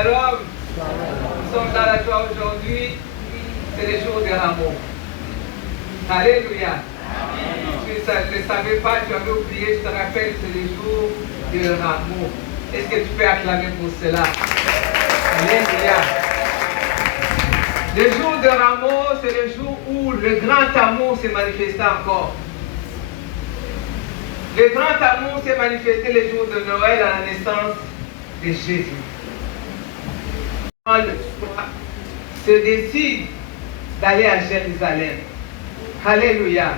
Shalom. Nous sommes dans la joie aujourd'hui. C'est le jour des rameaux. Alléluia. Tu ne savais pas, tu avais oublié, je te rappelle, c'est le jour des rameaux. Est-ce que tu peux acclamer pour cela? Alléluia. Le jour de rameaux, c'est le jour où le grand amour s'est manifesté encore. Le grand amour s'est manifesté le jour de Noël à la naissance de Jésus. Se décide d'aller à Jérusalem. Alléluia.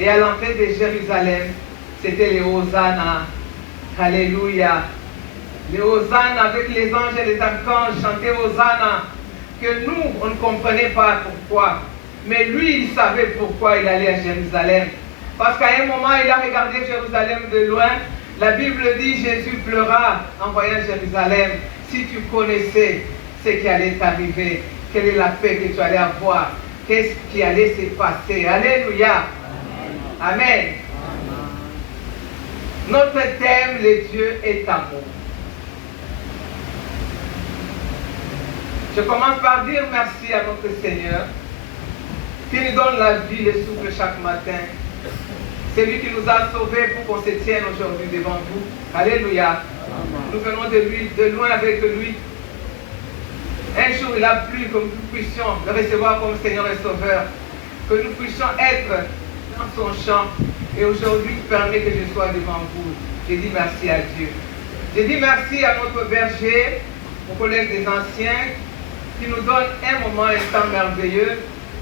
Et à l'entrée de Jérusalem, c'était les Hosanna. Alléluia. Les Hosanna avec les anges et les archanges chantaient Hosanna. Que nous, on ne comprenait pas pourquoi. Mais lui, il savait pourquoi il allait à Jérusalem. Parce qu'à un moment, il a regardé Jérusalem de loin. La Bible dit, Jésus pleura en voyant Jérusalem. Si tu connaissais ce qui allait t'arriver, quelle est la paix que tu allais avoir, qu'est-ce qui allait se passer. Alléluia. Amen. Amen. Notre thème, le Dieu est amour. Je commence par dire merci à notre Seigneur qui nous donne la vie, le souffle chaque matin. C'est lui qui nous a sauvés pour qu'on se tienne aujourd'hui devant vous. Alléluia. Nous venons de lui, de loin avec lui. Un jour, il a plu que nous puissions le recevoir comme Seigneur et Sauveur. Que nous puissions être dans son champ. Et aujourd'hui, il permet que je sois devant vous. J'ai dit merci à Dieu. J'ai dit merci à notre berger, au collège des anciens, qui nous donne un moment, un temps merveilleux.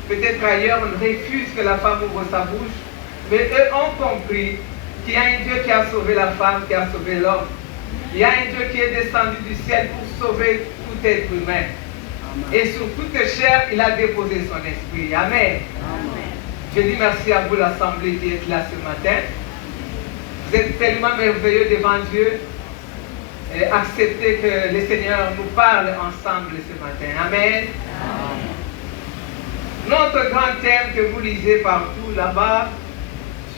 Peut-être ailleurs, on refuse que la femme ouvre sa bouche. Mais eux ont compris qu'il y a un Dieu qui a sauvé la femme, qui a sauvé l'homme. Il y a un Dieu qui est descendu du ciel pour sauver tout être humain. Amen. Et sur toute chair, il a déposé son esprit. Amen. Amen. Je dis merci à vous, l'assemblée qui est là ce matin. Vous êtes tellement merveilleux devant Dieu. Et acceptez que le Seigneur nous parle ensemble ce matin. Amen. Amen. Notre grand thème que vous lisez partout là-bas,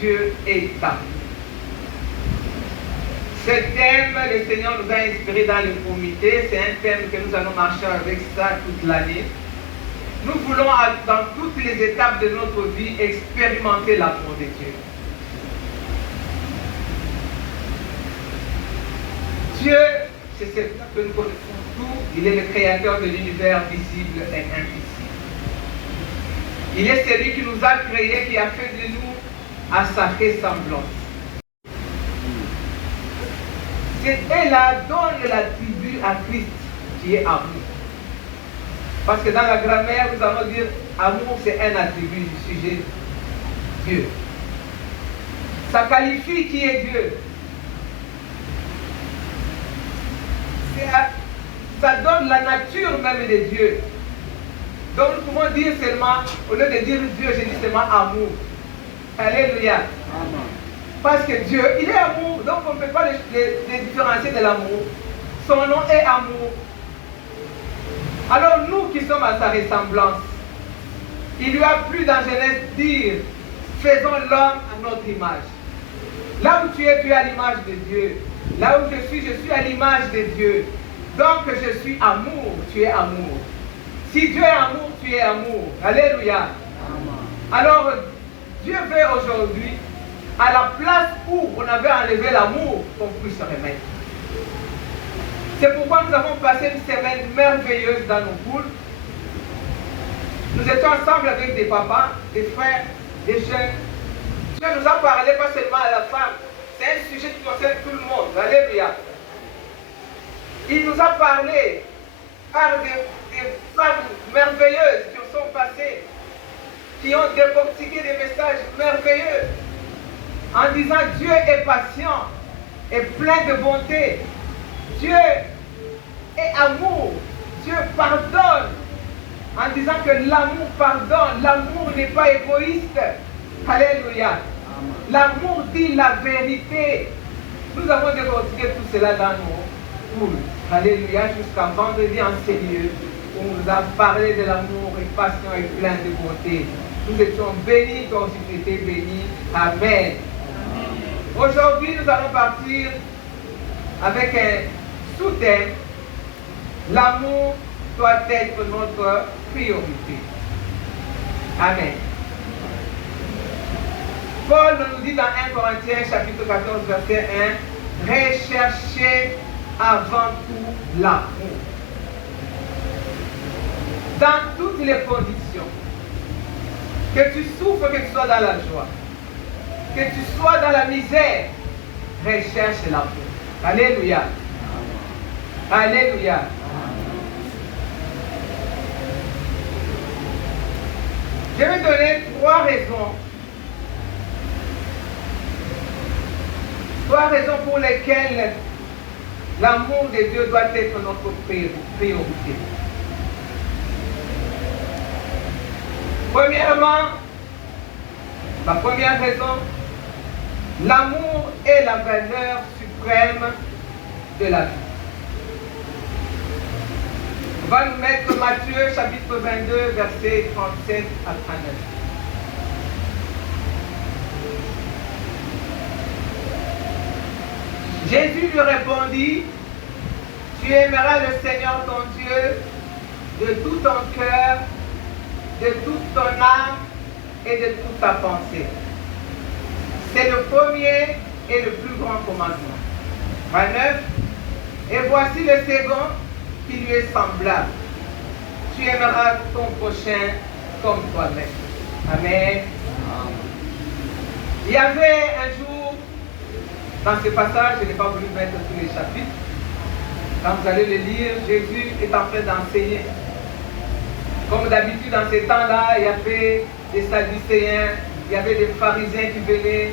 Dieu est amour. Ce thème, le Seigneur nous a inspiré dans le comité. C'est un thème que nous allons marcher avec ça toute l'année. Nous voulons, dans toutes les étapes de notre vie, expérimenter l'amour de Dieu. Dieu, c'est celui que nous connaissons tous. Il est le créateur de l'univers visible et invisible. Il est celui qui nous a créés, qui a fait de nous à sa ressemblance. Elle donne l'attribut à Christ qui est amour. Parce que dans la grammaire, nous allons dire amour, c'est un attribut du sujet Dieu. Ça qualifie qui est Dieu. Ça donne la nature même de Dieu. Donc nous pouvons dire seulement, au lieu de dire Dieu, je dis seulement amour. Alléluia. Amen. Parce que Dieu, il est amour. Donc on ne peut pas les différencier de l'amour. Son nom est amour. Alors nous qui sommes à sa ressemblance, il lui a plu dans Genèse dire, faisons l'homme à notre image. Là où tu es à l'image de Dieu. Là où je suis à l'image de Dieu. Donc je suis amour, tu es amour. Si Dieu est amour, tu es amour. Alléluia. Amen. Alors Dieu veut aujourd'hui, à la place où on avait enlevé l'amour, qu'on puisse se remettre. C'est pourquoi nous avons passé une semaine merveilleuse dans nos poules. Nous étions ensemble avec des papas, des frères, des jeunes. Dieu nous a parlé pas seulement à la femme, c'est un sujet qui concerne tout le monde. Alléluia. Il nous a parlé par des femmes merveilleuses qui sont passées, qui ont décortiqué des messages merveilleux en disant Dieu est patient et plein de bonté. Dieu est amour. Dieu pardonne en disant que l'amour pardonne. L'amour n'est pas égoïste. Alléluia. L'amour dit la vérité. Nous avons décortiqué tout cela dans nos poules. Alléluia. Jusqu'à vendredi en ces lieux où on nous a parlé de l'amour et patient et plein de bonté. Nous étions bénis comme si tu étais béni. Amen. Aujourd'hui, nous allons partir avec un sous-thème L'amour doit être notre priorité. Amen. Paul nous dit dans 1 Corinthiens chapitre 14 verset 1, recherchez avant tout l'amour. Dans toutes les conditions, que tu souffres, que tu sois dans la joie, que tu sois dans la misère, recherche l'amour. Alléluia. Alléluia. Je vais donner trois raisons pour lesquelles l'amour de Dieu doit être notre priorité. Premièrement, la première raison, l'amour est la valeur suprême de la vie. On va nous mettre Matthieu chapitre 22, versets 37 à 39. Jésus lui répondit, tu aimeras le Seigneur ton Dieu de tout ton cœur, de toute ton âme et de toute ta pensée. C'est le premier et le plus grand commandement. 29. Et voici le second qui lui est semblable. Tu aimeras ton prochain comme toi-même. Amen. Il y avait un jour, dans ce passage, je n'ai pas voulu mettre tous les chapitres. Quand vous allez le lire, Jésus est en train d'enseigner. Comme d'habitude, dans ces temps-là, il y avait des Sadducéens, il y avait des pharisiens qui venaient.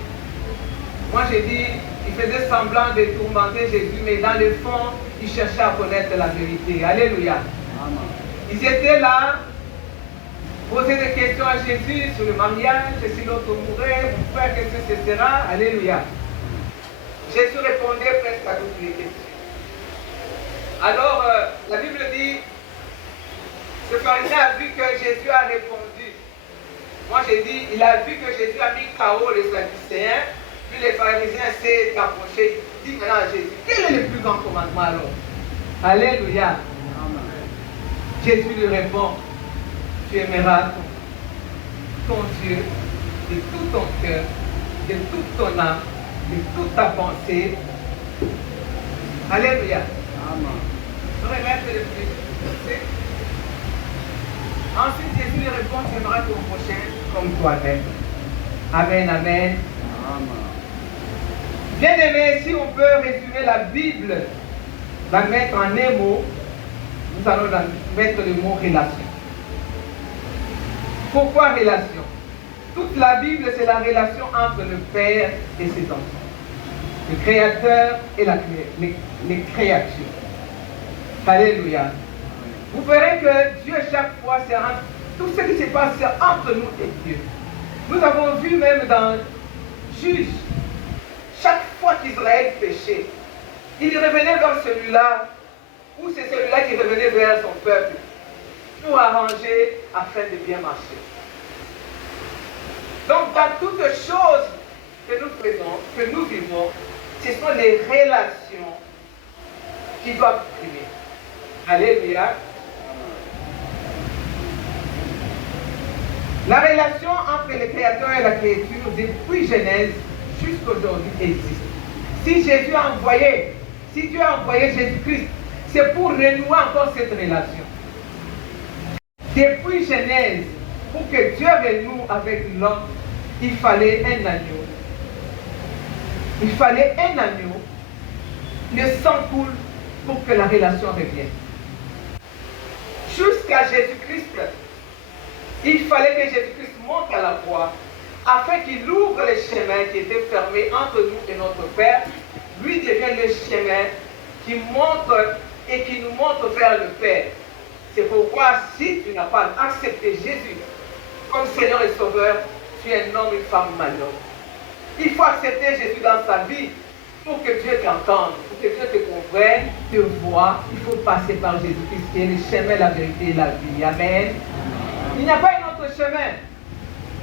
Moi, j'ai dit, ils faisaient semblant de tourmenter Jésus, mais dans le fond, ils cherchaient à connaître la vérité. Alléluia. Amen. Ils étaient là, poser des questions à Jésus sur le mariage, si l'autre mourait, mon frère, qu'est-ce que ce sera? Alléluia. Jésus répondait presque à toutes les questions. Alors, la Bible dit, ce pharisien a vu que Jésus a répondu. Moi, j'ai dit, il a vu que Jésus a mis KO les Sadducéens, puis les pharisiens s'est approché. Il dit maintenant à Jésus, quel est le plus grand commandement alors? Alléluia. Jésus lui répond, tu aimeras ton Dieu de tout ton cœur, de toute ton âme, de toute ta pensée. Alléluia. Amen. Je regrette le plus. Ensuite, Jésus lui répond, tu aimeras ton prochain comme toi-même. Amen, amen. Amen. Bien aimé, si on peut résumer la Bible, la mettre en un mot, nous allons mettre le mot relation. Pourquoi relation? Toute la Bible, c'est la relation entre le Père et ses enfants. Le Créateur et les créatures. Alléluia. Vous verrez que Dieu, chaque fois, c'est tout ce qui se passe entre nous et Dieu. Nous avons vu même dans Juge, chaque fois qu'Israël péchait, il revenait vers celui-là, ou c'est celui-là qui revenait vers son peuple, pour arranger afin de bien marcher. Donc, dans toutes choses que nous faisons, que nous vivons, ce sont les relations qui doivent primer. Alléluia. La relation entre le Créateur et la créature, depuis Genèse jusqu'à aujourd'hui, existe. Si Jésus a envoyé, si Dieu a envoyé Jésus-Christ, c'est pour renouer encore cette relation. Depuis Genèse, pour que Dieu renoue avec l'homme, il fallait un agneau. Il fallait un agneau. Le sang coule pour que la relation revienne. Jusqu'à Jésus-Christ, il fallait que Jésus-Christ monte à la croix afin qu'il ouvre le chemin qui était fermé entre nous et notre Père. Lui devient le chemin qui monte et qui nous montre vers le Père. C'est pourquoi si tu n'as pas accepté Jésus comme Seigneur et Sauveur, tu es un homme et une femme malheureux. Il faut accepter Jésus dans sa vie pour que Dieu t'entende, pour que Dieu te comprenne, te voie. Il faut passer par Jésus-Christ qui est le chemin, la vérité et la vie. Amen. Il n'y a pas un autre chemin.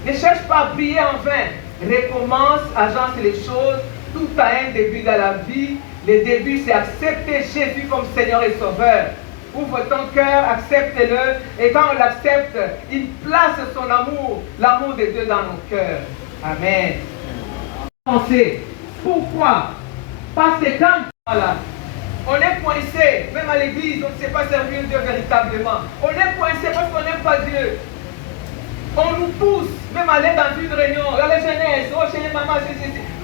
Ne cherche pas à briller en vain. Recommence, agence les choses. Tout a un début dans la vie. Le début, c'est accepter Jésus comme Seigneur et Sauveur. ouvre ton cœur, accepte-le. Et quand on l'accepte, il place son amour, l'amour de Dieu dans nos cœurs. Amen. Pourquoi? Parce que quand voilà, on est coincé, même à l'église, on ne sait pas servir Dieu véritablement. On est coincé parce qu'on n'aime pas Dieu. On nous pousse, même à aller dans une réunion, dans les jeunesses, oh chez les mamans,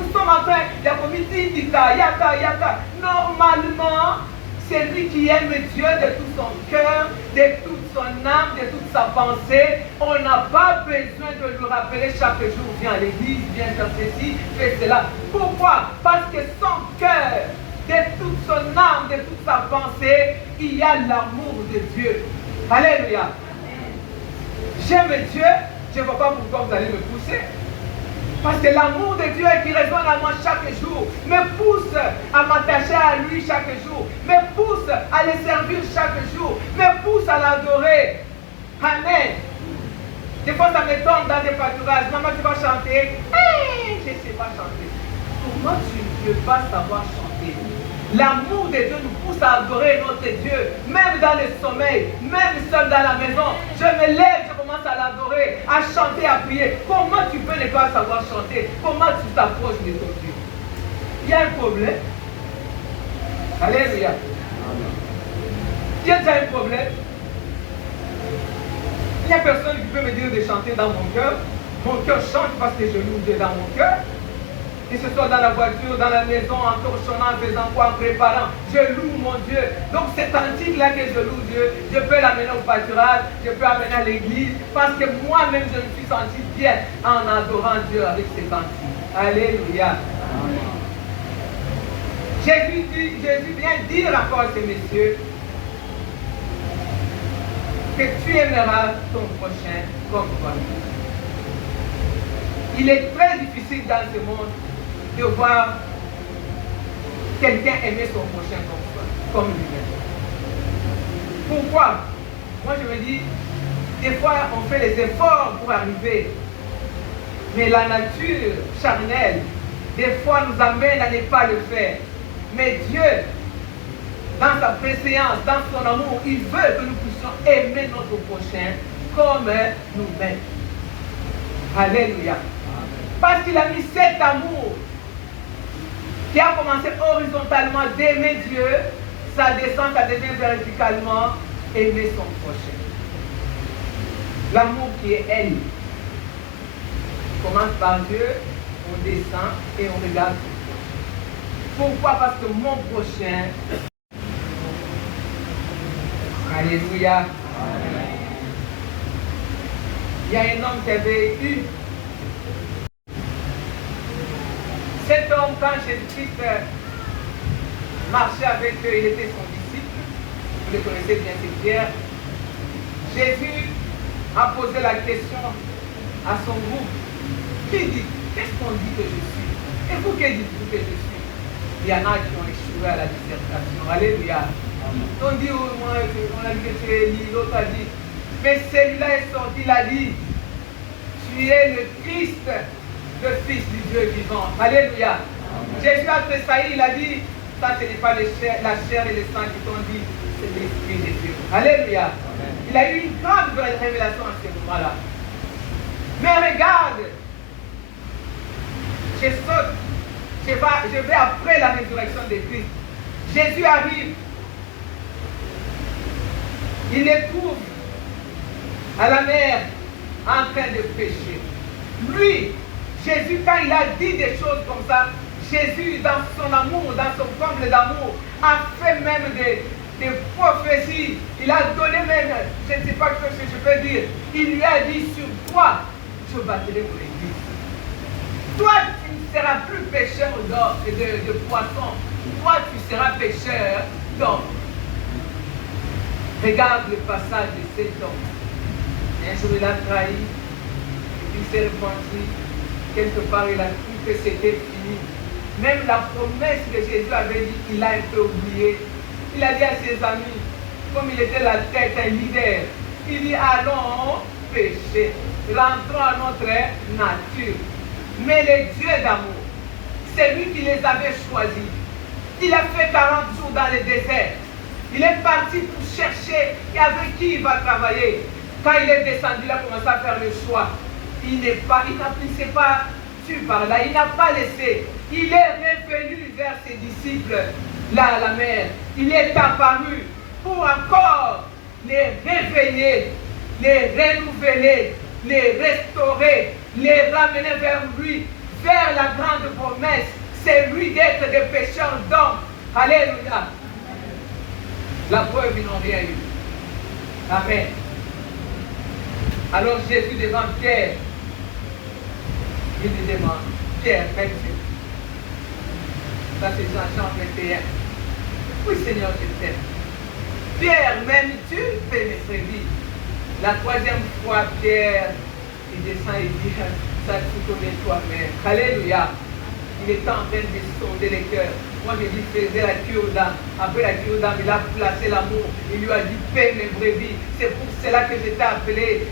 nous sommes en train, il y a comité d'Ita, yaka. Normalement, c'est lui qui aime Dieu de tout son cœur, de toute son âme, de toute sa pensée. On n'a pas besoin de lui rappeler chaque jour, viens à l'église, viens faire ceci, fais cela. Pourquoi? Parce que son cœur, de toute son âme, de toute sa pensée, il y a l'amour de Dieu. Alléluia. J'aime Dieu, je ne vois pas pourquoi vous allez me pousser. Parce que l'amour de Dieu qui résonne à moi chaque jour me pousse à m'attacher à lui chaque jour, me pousse à le servir chaque jour, me pousse à l'adorer. Amen. Des fois ça me tombe dans des pâturages. Maman, tu vas chanter? Je ne sais pas chanter. Comment tu ne peux pas savoir chanter? L'amour de Dieu nous pousse à adorer notre Dieu, même dans le sommeil, même seul dans la maison. Je me lève, je commence à l'adorer, à chanter, à prier. Comment tu peux ne pas savoir chanter? Comment tu t'approches de ton Dieu? Il y a un problème. Alléluia. Il y a déjà un problème. Il n'y a personne qui peut me dire de chanter dans mon cœur. Mon cœur chante parce que je loue Dieu dans mon cœur. Que ce soit dans la voiture, dans la maison, en torchonnant, en faisant quoi, en préparant. Je loue mon Dieu. Donc cet antique-là que je loue Dieu, je peux l'amener au pâturage, je peux l'amener à l'église, parce que moi-même je me suis senti bien en adorant Dieu avec cet antique. Alléluia. Jésus vient dire encore à ces messieurs que tu aimeras ton prochain comme toi-même. Il est très difficile dans ce monde de voir quelqu'un aimer son prochain comme lui-même. Pourquoi? Moi je me dis, des fois on fait les efforts pour arriver, mais la nature charnelle, des fois nous amène à ne pas le faire. Mais Dieu, dans sa préséance, dans son amour, il veut que nous puissions aimer notre prochain comme nous-mêmes. Alléluia. Parce qu'il a mis cet amour qui a commencé horizontalement d'aimer Dieu, ça descend, ça devient verticalement aimer son prochain. L'amour qui est elle commence par Dieu, on descend et on regarde son prochain. Pourquoi? Parce que mon prochain, alléluia. Il y a un homme qui avait eu. Cet homme, quand Jésus-Christ marchait avec eux, il était son disciple. Vous le connaissez bien, c'est Pierre. Jésus a posé la question à son groupe. Qui dit? Qu'est-ce qu'on dit que je suis? Et vous, que dites-vous que je suis? Il y en a qui ont échoué à la dissertation. Alléluia. On dit, oh, moi, on a dit que tu es Élie, l'autre a dit. Mais celui-là est sorti, il a dit, tu es le Christ, le Fils du Dieu vivant. Alléluia. Amen. Jésus a tressailli, il a dit, ça ce n'est pas la chair et le sang qui t'ont dit, c'est l'Esprit de Dieu. Alléluia. Amen. Il a eu une grande révélation à ce moment-là. Mais regarde, je saute, je vais après la résurrection de Christ. Jésus arrive, il les trouve à la mer en train de pécher. Lui, Jésus, quand il a dit des choses comme ça, Jésus, dans son amour, dans son comble d'amour, a fait même des prophéties. Il a donné même, je ne sais pas ce que je peux dire, il lui a dit, sur toi, je bâtirai mon église. Toi, tu ne seras plus pécheur d'or et de poissons. Toi, tu seras pécheur d'hommes. Regarde le passage de cet homme. Un jour, il a trahi, et puis il s'est repenti. Quelque part, il a cru que c'était fini. Même la promesse que Jésus avait dit, il a un peu oublié. Il a dit à ses amis, comme il était la tête, un leader, il dit, allons pécher, rentrons à notre nature. Mais le Dieu d'amour, c'est lui qui les avait choisis. Il a fait 40 jours dans le désert. Il est parti pour chercher et avec qui il va travailler. Quand il est descendu, il a commencé à faire le choix. Il ne s'est pas tu par là, il n'a pas laissé. Il est revenu vers ses disciples, là à la mer. Il est apparu pour encore les réveiller, les renouveler, les restaurer, les ramener vers lui, vers la grande promesse. C'est lui d'être des pécheurs d'hommes. Alléluia. La preuve, ils n'ont rien eu. Amen. Alors Jésus devant Pierre, il lui demande, Pierre, même si. Ça c'est Jean 21. Oui Seigneur, je t'aime. Pierre, m'aimes-tu? Fais mes brebis. La troisième fois, Pierre, il descend et dit, ça tu connais toi-même. Alléluia. Il était en train de sonder les cœurs. Moi, je dis, faisais la cure aux dames. Après la cure aux dames, il a placé l'amour. Il lui a dit, paie mes brebis. C'est pour cela que je t'ai appelé.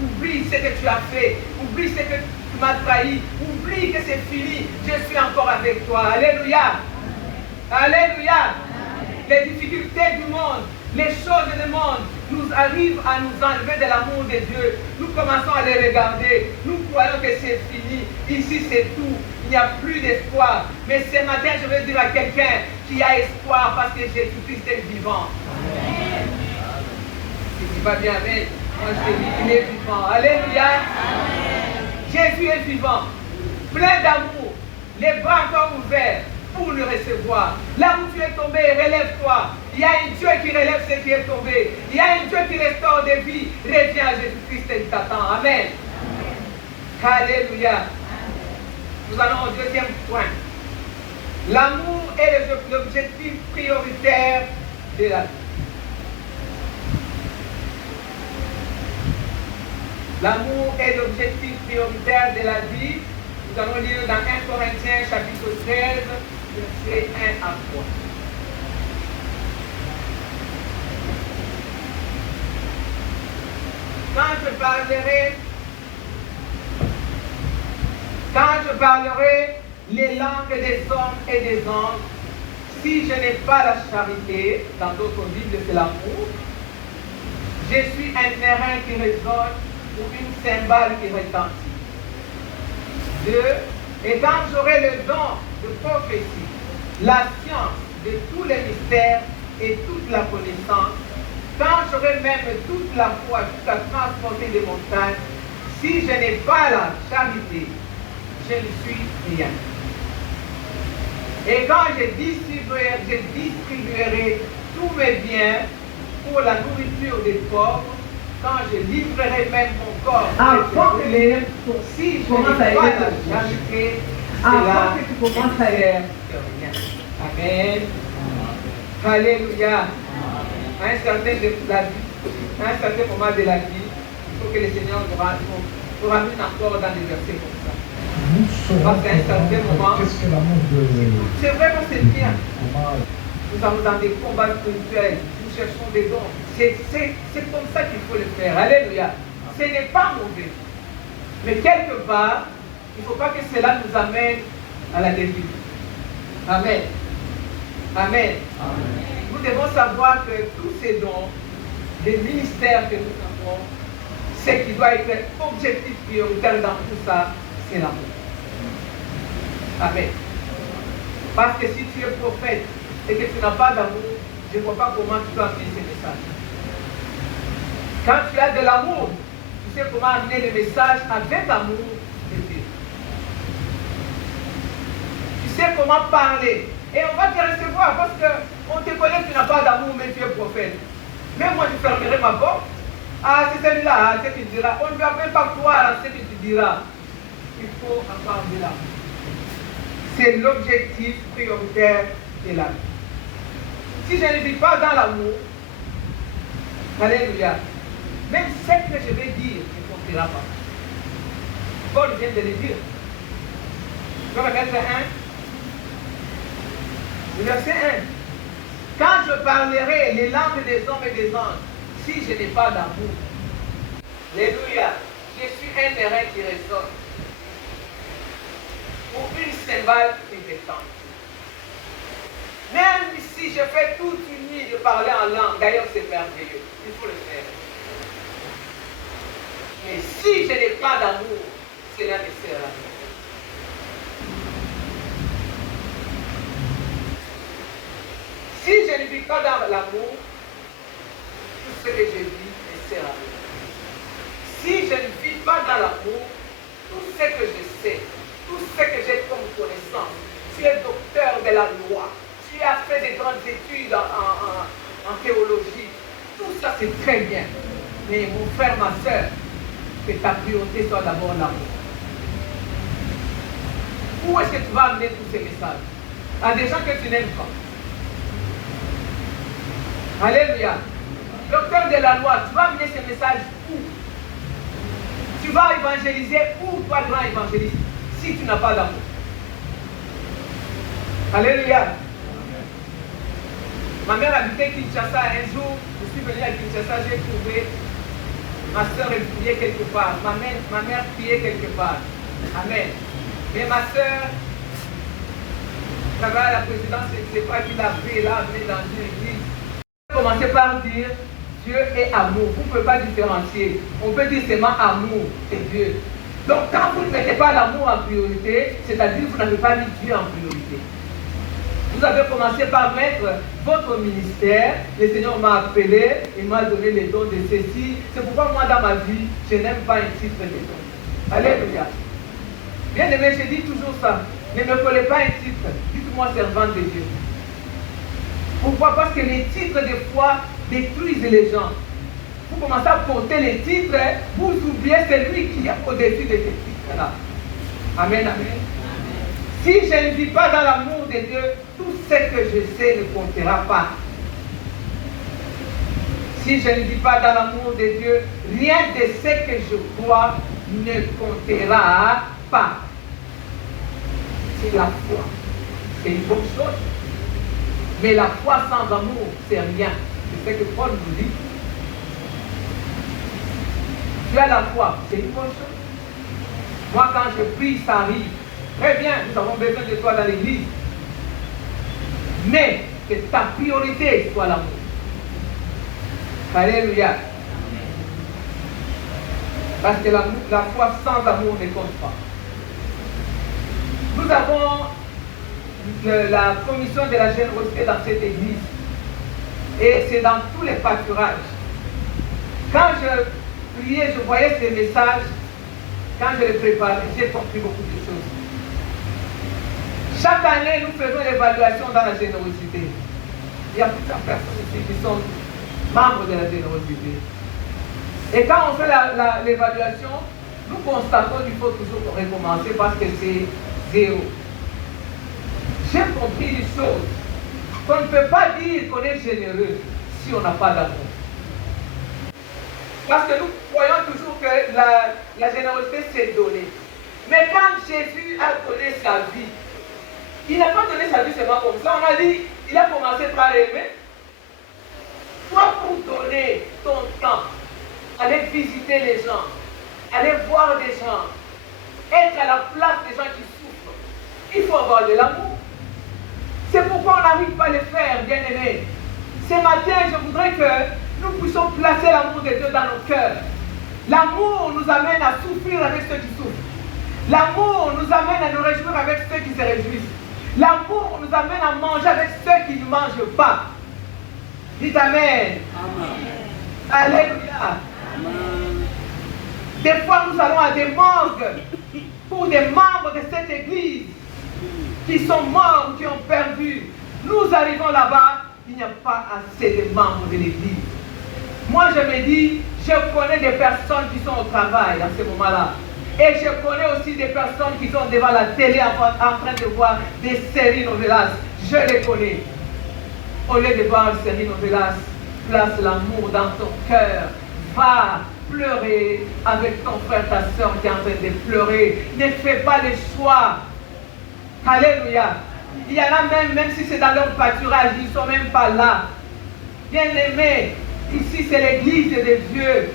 Oublie ce que tu as fait. Oublie ce que tu m'as trahi. Oublie que c'est fini. Je suis encore avec toi. Alléluia. Alléluia. Les difficultés du monde, les choses du monde nous arrivent à nous enlever de l'amour de Dieu. Nous commençons à les regarder. Nous croyons que c'est fini. Ici, c'est tout. Il n'y a plus d'espoir. Mais ce matin, je veux dire à quelqu'un qui a espoir parce que Jésus-Christ est vivant. Amen. Si tu vas bien, amen. Moi, je te dis qu'il est vivant. Alléluia. Amen. Jésus est vivant. Plein d'amour. Les bras encore ouverts pour le recevoir. Là où tu es tombé, relève-toi. Il y a un Dieu qui relève ce qui est tombé. Il y a un Dieu qui restaure des vies. Reviens à Jésus-Christ et il t'attend. Amen. Alléluia. Nous allons au deuxième point. L'amour est l'objectif prioritaire de la vie. L'amour est l'objectif prioritaire de la vie. Nous allons lire dans 1 Corinthiens chapitre 13, versets 1 à 3. Quand je parlerai les langues des hommes et des anges, si je n'ai pas la charité, dans d'autres Bibles c'est l'amour, je suis un terrain qui résonne ou une cymbale qui retentit. 2. Et quand j'aurai le don de prophétie, la science de tous les mystères et toute la connaissance, quand j'aurai même toute la foi jusqu'à transporter des montagnes, si je n'ai pas la charité, je ne suis rien. Et quand je distribuerai tous mes biens pour la nourriture des pauvres, quand je livrerai même mon corps, si je n'ai pas la charité, cela ne sert rien. Amen. Alléluia. À un certain moment de la vie, il faut que le Seigneur nous ramène encore dans des versets comme ça. Parce qu'à un certain moment, c'est vraiment c'est bien. Nous sommes dans des combats spirituels, nous cherchons des dons. C'est comme ça qu'il faut le faire. Alléluia. Ce n'est pas mauvais. Mais quelque part, il ne faut pas que cela nous amène à la défaite. Amen. Amen. Amen. Nous devons savoir que tous ces dons, les ministères que nous avons, ce qui doit être objectif prioritaire dans tout ça, c'est l'amour. Amen. Parce que si tu es prophète et que tu n'as pas d'amour, je ne vois pas comment tu dois amener ces messages. Quand tu as de l'amour, tu sais comment amener le message avec l'amour de Dieu. Tu sais comment parler. Et on va te recevoir parce qu'on te connaît, tu n'as pas d'amour, mais tu es prophète. Même moi, je fermerai ma porte. Ah, c'est celui-là, ce qu'il dira. On ne va même pas croire à ce que tu diras. Il faut avoir de l'amour. C'est l'objectif prioritaire de la vie. Si je ne vis pas dans l'amour, alléluia, même ce que je vais dire ne comptera pas. Paul vient de le dire. Je vais remettre le verset 1. Quand je parlerai les langues des hommes et des anges, si je n'ai pas d'amour, alléluia, je suis un terrain qui résonne. Pour une cymbale qui détend. Même si je fais toute une nuit de parler en langue, d'ailleurs c'est merveilleux, il faut le faire. Mais si je n'ai pas d'amour, cela ne sert à rien. Si je ne vis pas dans l'amour, tout ce que je vis ne sert à rien. Si je ne vis pas dans l'amour, tout ce que je sais, tout ce que j'ai comme connaissance, tu es docteur de la loi, tu as fait des grandes études en théologie, tout ça c'est très bien. Mais mon frère, ma soeur, que ta priorité soit d'abord l'amour. Où est-ce que tu vas amener tous ces messages? À des gens que tu n'aimes pas. Alléluia. Docteur de la loi, tu vas amener ces messages où? Tu vas évangéliser où, toi, grand évangéliste, si tu n'as pas d'amour? Alléluia. Ma mère habitait Kinshasa. Un jour, je suis venu à Kinshasa, j'ai trouvé ma soeur, elle priait quelque part. Ma mère priait quelque part. Amen. Mais ma soeur travaille à la présidence, je ne sais pas qui l'a pris, l'a amené dans une église. Commencez par dire Dieu est amour. Vous ne pouvez pas différencier. On peut dire seulement amour et Dieu. Donc quand vous ne mettez pas l'amour en priorité, c'est-à-dire que vous n'avez pas mis Dieu en priorité. Vous avez commencé par mettre votre ministère. Le Seigneur m'a appelé, il m'a donné les dons de ceci. C'est pourquoi moi dans ma vie, je n'aime pas un titre de don. Alléluia. Bien aimé, je dis toujours ça. Ne me collez pas un titre. Dites-moi servant de Dieu. Pourquoi? Parce que les titres, des fois, détruisent les gens. Vous commencez à porter les titres, vous oubliez celui qui est au-dessus de ces titres-là. Amen, amen. Si je ne vis pas dans l'amour de Dieu, tout ce que je sais ne comptera pas. Si je ne vis pas dans l'amour de Dieu, rien de ce que je crois ne comptera pas. C'est la foi. C'est une bonne chose. Mais la foi sans amour, c'est rien. C'est ce que Paul nous dit. Tu as la foi, c'est une bonne chose. Moi, quand je prie, ça arrive. Très bien, nous avons besoin de toi dans l'église. Mais que ta priorité soit l'amour. Alléluia. Parce que la foi sans amour ne compte pas. Nous avons la commission de la générosité dans cette église. Et c'est dans tous les pâturages. Quand je priais, je voyais ces messages. Quand je les préparais, j'ai compris beaucoup de choses. Chaque année, nous faisons l'évaluation dans la générosité. Il y a plusieurs personnes ici qui sont membres de la générosité. Et quand on fait l'évaluation, nous constatons qu'il faut toujours recommencer parce que c'est zéro. J'ai compris une chose. Qu'on ne peut pas dire qu'on est généreux si on n'a pas d'amour. Parce que nous croyons toujours que la générosité c'est donner. Mais quand Jésus a donné sa vie, il n'a pas donné sa vie seulement comme ça. On a dit, il a commencé par aimer. Toi, pour donner ton temps, aller visiter les gens, aller voir des gens, être à la place des gens qui souffrent, il faut avoir de l'amour. C'est pourquoi on n'arrive pas à le faire, bien aimé. Ce matin, je voudrais que nous puissions placer l'amour de Dieu dans nos cœurs. L'amour nous amène à souffrir avec ceux qui souffrent. L'amour nous amène à nous réjouir avec ceux qui se réjouissent. L'amour nous amène à manger avec ceux qui ne mangent pas. Dites Amen. Amen. Alléluia. Amen. Des fois, nous allons à des morgues pour des membres de cette église qui sont morts ou qui ont perdu. Nous arrivons là-bas, il n'y a pas assez de membres de l'église. Moi, je me dis, je connais des personnes qui sont au travail à ce moment-là. Et je connais aussi des personnes qui sont devant la télé en train de voir des séries novelas. Je les connais. Au lieu de voir une série novelas, place l'amour dans ton cœur. Va pleurer avec ton frère, ta soeur qui est en train de pleurer. Ne fais pas le choix. Alléluia. Il y en a même si c'est dans leur pâturage, ils ne sont même pas là. Bien-aimés, ici c'est l'église de Dieu.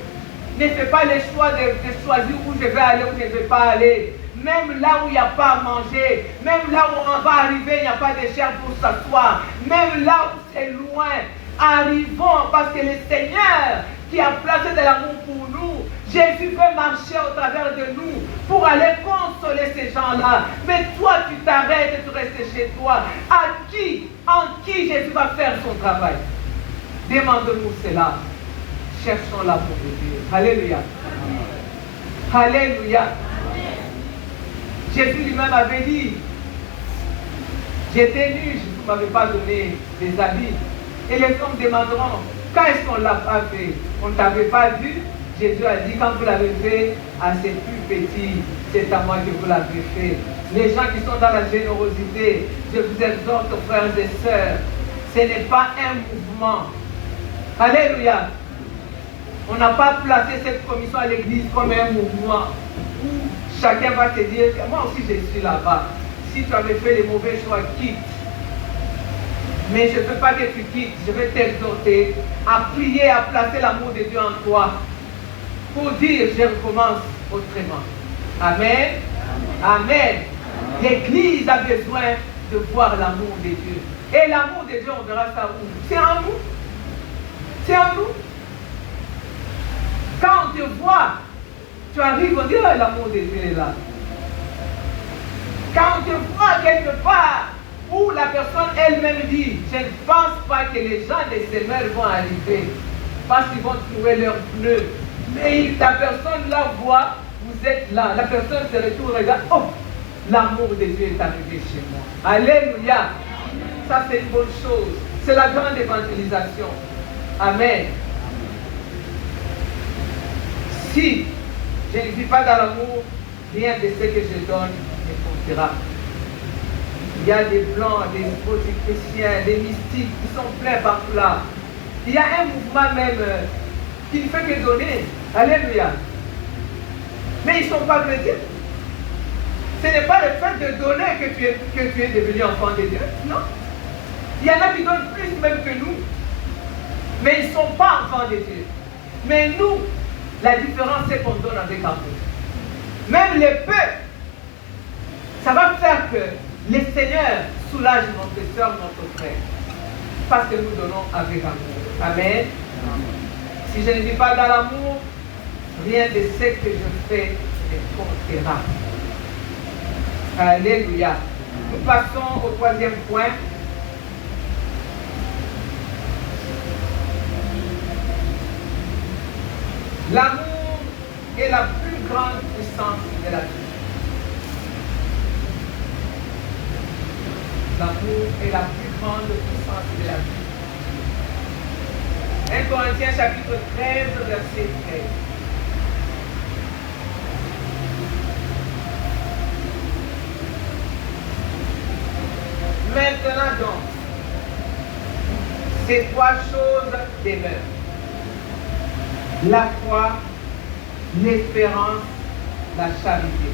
Ne fais pas le choix de choisir où je vais aller ou je ne vais pas aller. même là où il n'y a pas à manger, même là où on va arriver, il n'y a pas de chair pour s'asseoir, même là où c'est loin, arrivons parce que le Seigneur qui a placé de l'amour pour nous, Jésus peut marcher au travers de nous pour aller consoler ces gens-là. Mais toi, tu t'arrêtes et tu restes chez toi. En qui Jésus va faire son travail? Demandons-nous cela. Cherchons l'amour de Dieu. Alléluia. Alléluia. Jésus lui-même avait dit, j'étais nu, je ne m'avais pas donné des habits. Et les hommes demanderont, quand est-ce qu'on ne l'a pas fait? On ne t'avait pas vu? Jésus a dit, quand vous l'avez fait à ses plus petits, c'est à moi que vous l'avez fait. Les gens qui sont dans la générosité, je vous exhorte, frères et sœurs, ce n'est pas un mouvement. Alléluia. On n'a pas placé cette commission à l'église comme un mouvement où chacun va te dire, moi aussi je suis là-bas. Si tu avais fait les mauvais choix, quitte. Mais je ne veux pas que tu quittes, je vais t'exhorter à prier, à placer l'amour de Dieu en toi. Pour dire, je recommence autrement. Amen. Amen. L'Église a besoin de voir l'amour de Dieu. Et l'amour de Dieu, on verra ça où? C'est en nous. C'est en nous. Quand on te voit, tu arrives, on dit, oh, l'amour de Dieu est là. Quand on te voit quelque part, où la personne elle-même dit, je ne pense pas que les gens des semeurs vont arriver, parce qu'ils vont trouver leurs pneus. Mais la personne la voit, vous êtes là. La personne se retourne, regarde, oh, l'amour de Dieu est arrivé chez moi. Alléluia. Ça, c'est une bonne chose. C'est la grande évangélisation. Amen. Si je ne vis pas dans l'amour, rien de ce que je donne ne comptera. Il y a des blancs, des faux chrétiens, des mystiques qui sont pleins partout là. Il y a un mouvement même qui ne fait que donner. Alléluia. Mais ils ne sont pas chrétiens. Ce n'est pas le fait de donner que tu es devenu enfant de Dieu. Non. Il y en a qui donnent plus même que nous. Mais ils ne sont pas enfants de Dieu. Mais nous, la différence c'est qu'on donne avec amour. Même les peu, ça va faire que le Seigneur soulage notre soeur, notre frère. Parce que nous donnons avec amour. Amen. Si je ne vis pas dans l'amour, rien de ce que je fais ne comptera. Alléluia. Nous passons au troisième point. L'amour est la plus grande puissance de la vie. L'amour est la plus grande puissance de la vie. 1 Corinthiens chapitre 13, verset 13. Maintenant donc, ces trois choses demeurent. La foi, l'espérance, la charité.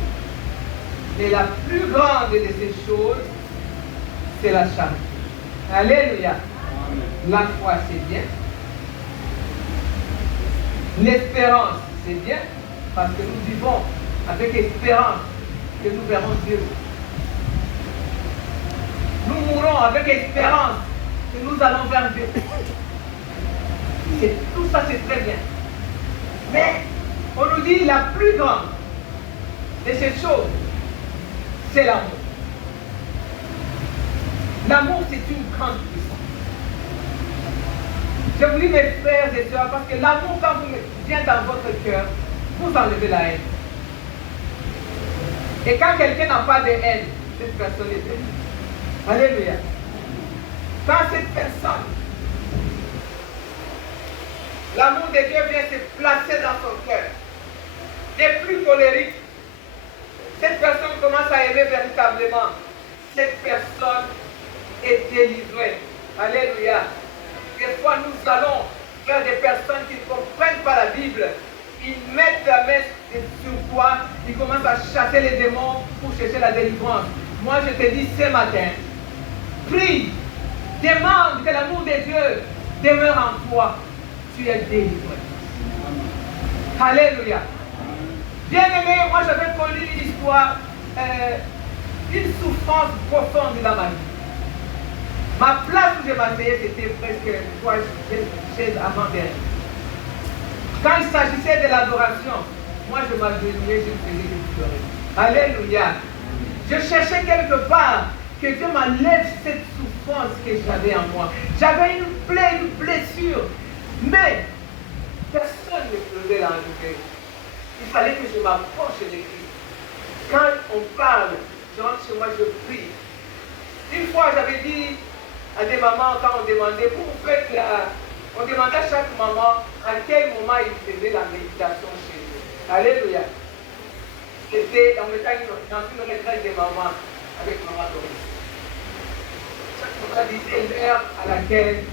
Mais la plus grande de ces choses, c'est la charité. Alléluia. La foi, c'est bien. L'espérance, c'est bien, parce que nous vivons avec espérance que nous verrons Dieu. Nous mourrons avec espérance que nous allons vers Dieu. Tout ça, c'est très bien. Mais on nous dit la plus grande de ces choses, c'est l'amour. L'amour, c'est une grande puissance. Je vous dis, mes frères et sœurs, parce que l'amour, quand vous vient dans votre cœur, vous enlevez la haine. Et quand quelqu'un n'a pas de haine, cette personne est bénie. Alléluia. Quand cette personne, l'amour de Dieu vient se placer dans son cœur, n'est plus colérique, cette personne commence à aimer véritablement. Cette personne est délivrée. Alléluia. Des fois, nous allons vers des personnes qui ne comprennent pas la Bible. Ils mettent la main sur toi, ils commencent à chasser les démons pour chercher la délivrance. Moi, je te dis ce matin, prie, demande que l'amour de Dieu demeure en toi. Tu es délivré. Alléluia. Bien aimé, moi j'avais connu une histoire une souffrance profonde dans ma vie. Ma place où je m'asseyais, c'était presque 3 chaises avant-dernière. Quand il s'agissait de l'adoration, moi je m'agenouillais, je ne faisais que pleurer. Alléluia. Je cherchais quelque part que Dieu m'enlève cette souffrance que j'avais en moi. J'avais une plaie, une blessure, mais personne ne pouvait l'enlever. Il fallait que je m'approche de Christ. Quand on parle, je rentre chez moi, je prie. Une fois, j'avais dit à des mamans, quand on demandait, vous faites on demandait à chaque maman à quel moment il faisait la méditation chez eux. Alléluia. C'était dans une retraite des mamans avec maman Doris. Chaque maman disait l'heure à laquelle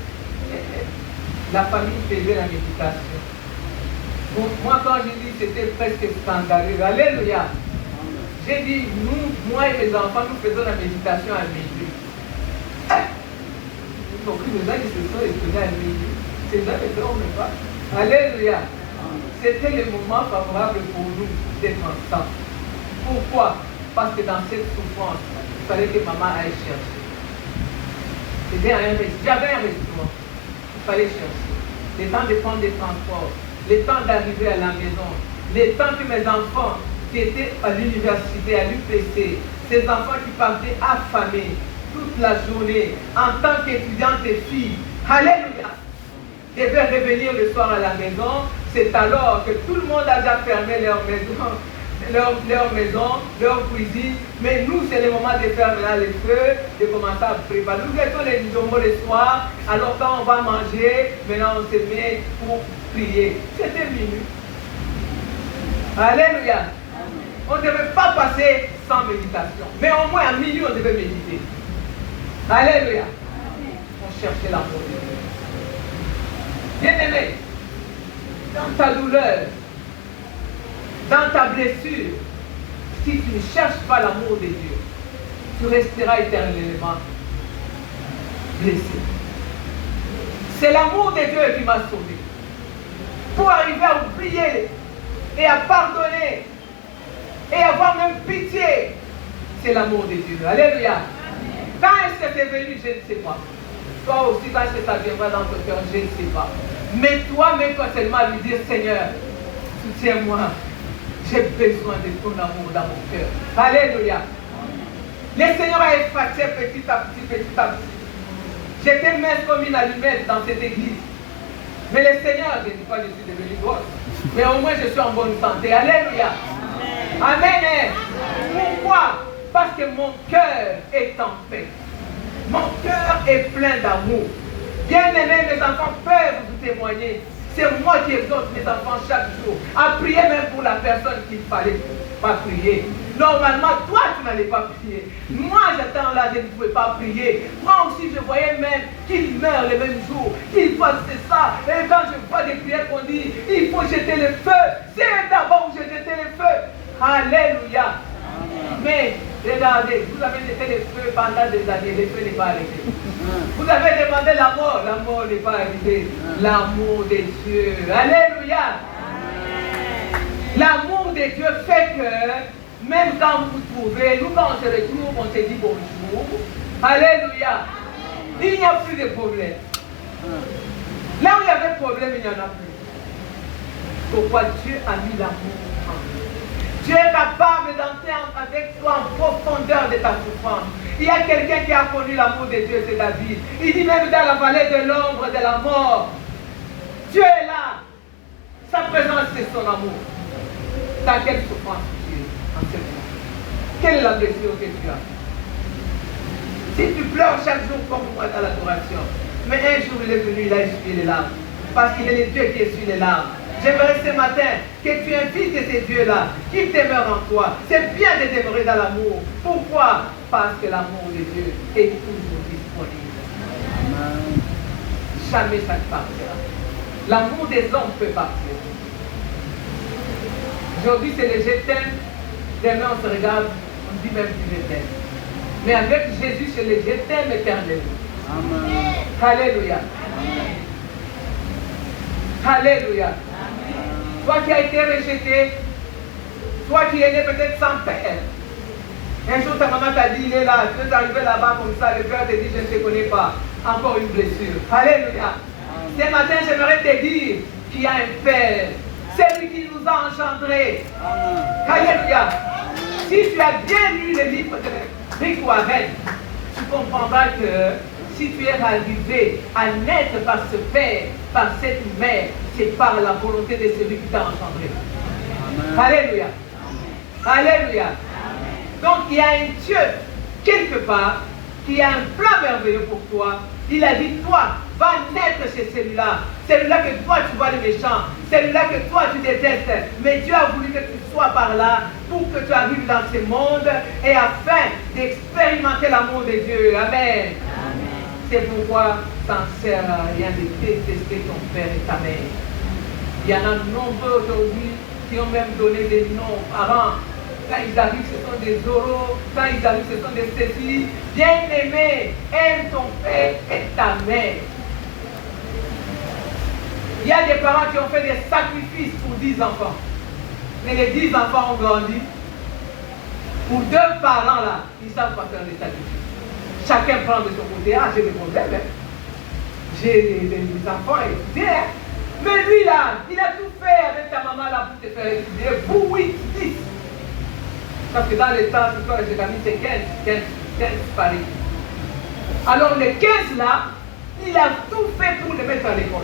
la famille faisait la méditation. Bon, moi, quand j'ai dit, c'était presque scandaleux. Alléluia. J'ai dit, nous, moi et mes enfants, nous faisons la méditation à minuit. Ils ont pris les gens qui se sont étonnés à minuit. Ces gens ne dorment pas. Alléluia. C'était le moment favorable pour nous d'être ensemble. Pourquoi? Parce que dans cette souffrance, il fallait que maman aille chercher. J'avais un restaurant. Il fallait chercher. Le temps de prendre des transports, le temps d'arriver à la maison, le temps que mes enfants qui étaient à l'université, à l'UPC, ces enfants qui partaient affamés toute la journée en tant qu'étudiantes et filles, alléluia, devaient revenir le soir à la maison. C'est alors que tout le monde a déjà fermé leur maison, leur cuisine. Mais nous, c'est le moment de faire maintenant le feu, de commencer à préparer. Nous mettons les nidomos le soir, alors quand on va manger, maintenant on se met pour prier. C'était minuit. Alléluia. On ne devait pas passer sans méditation. Mais au moins à minuit, on devait méditer. Alléluia. On cherchait l'amour de Dieu. Bien-aimé, dans ta douleur, dans ta blessure, si tu ne cherches pas l'amour de Dieu, tu resteras éternellement blessé. C'est l'amour de Dieu qui m'a sauvé. Pour arriver à oublier et à pardonner et avoir même pitié, c'est l'amour de Dieu. Alléluia. Quand est-ce que c'est venu, je ne sais pas. Toi aussi, quand est-ce que ça viendra dans ton cœur, je ne sais pas. Mais toi, mets-toi seulement à lui dire, Seigneur, soutiens-moi. J'ai besoin de ton amour dans mon cœur. Alléluia. Le Seigneur a effacé petit à petit, petit à petit. J'étais mince comme une allumette dans cette église. Mais le Seigneur, je ne dis pas que je suis devenu grosse, mais au moins je suis en bonne santé. Alléluia. Amen. Pourquoi? Parce que mon cœur est en paix. Mon cœur est plein d'amour. Bien-aimés, mes enfants peuvent vous témoigner. C'est moi qui exhorte mes enfants chaque jour à prier même pour la personne qu'il ne fallait pas prier. Normalement, toi, tu n'allais pas prier. Moi, j'attends là, je ne pouvais pas prier. Moi aussi, je voyais même qu'il meurt le même jour, qu'il fasse ça. Et quand je vois des prières qu'on dit, il faut jeter le feu, c'est d'abord où je jetais le feu. Alléluia. Mais, regardez, vous avez jeté le feu pendant des années, le feu n'est pas arrêté. Vous avez demandé la mort n'est pas arrivée. L'amour de Dieu. Alléluia. L'amour de Dieu fait que, même quand vous vous trouvez, nous quand on se retrouve, on se dit bonjour. Alléluia. Il n'y a plus de problème. Là où il y avait problème, il n'y en a plus. Pourquoi Dieu a mis l'amour en nous. Dieu est capable d'entrer avec toi en profondeur de ta souffrance. Il y a quelqu'un qui a connu l'amour de Dieu, c'est David. Il dit même dans la vallée de l'ombre de la mort, Dieu est là. Sa présence, c'est son amour. Dans quelle souffrance tu es en ce moment? Quelle est la blessure que tu as? Si tu pleures chaque jour comme moi dans l'adoration, mais un jour il est venu, il a essuyé les larmes. Parce qu'il est le Dieu qui essuie les larmes. J'aimerais ce matin que tu invites ces dieux-là, qu'ils demeurent en toi. C'est bien de demeurer dans l'amour. Pourquoi? Parce que l'amour de Dieu est toujours disponible. Amen. Jamais ça ne partira. L'amour des hommes peut partir. Aujourd'hui, c'est le je t'aime. Demain, on se regarde, on dit même plus je t'aime. Mais avec Jésus, c'est le je t'aime éternel. Amen. Alléluia. Amen. Alléluia. Toi qui as été rejeté, toi qui es né peut-être sans père, Un jour, ta maman t'a dit, il est là, tu es arrivé là-bas comme ça, le père te dit, je ne te connais pas. Encore une blessure. Alléluia. Ce matin, j'aimerais te dire qu'il y a un Père. C'est lui qui nous a engendrés. Alléluia. Si tu as bien lu le livre de Rick Warren, tu comprendras que si tu es arrivé à naître par ce Père, par cette mère, c'est par la volonté de celui qui t'a engendré. Alléluia. Alléluia. Donc il y a un Dieu, quelque part, qui a un plan merveilleux pour toi. Il a dit, toi, va naître chez celui-là. Celui-là que toi, tu vois le méchant. Celui-là que toi, tu détestes. Mais Dieu a voulu que tu sois par là pour que tu arrives dans ce monde et afin d'expérimenter l'amour de Dieu. Amen. C'est pourquoi ça ne sert à rien de détester ton père et ta mère. Il y en a nombreux aujourd'hui qui ont même donné des noms aux parents. Quand ils arrivent, ce sont des oraux. Quand ils arrivent, ce sont des cécis. Bien-aimé, aime ton père et ta mère. Il y a des parents qui ont fait des sacrifices pour 10 enfants. Mais les 10 enfants ont grandi. Pour 2 parents là, ils ne savent pas faire des sacrifices. Chacun prend de son côté. Ah, j'ai des problèmes. Hein. J'ai des enfants à étudier. Hein. Mais lui là, il a tout fait avec ta maman là pour te faire étudier. Pour 8, 10. Parce que dans les temps, c'est j'ai mis c'est 15 par équipe. Alors les 15 là, il a tout fait pour les mettre à l'école.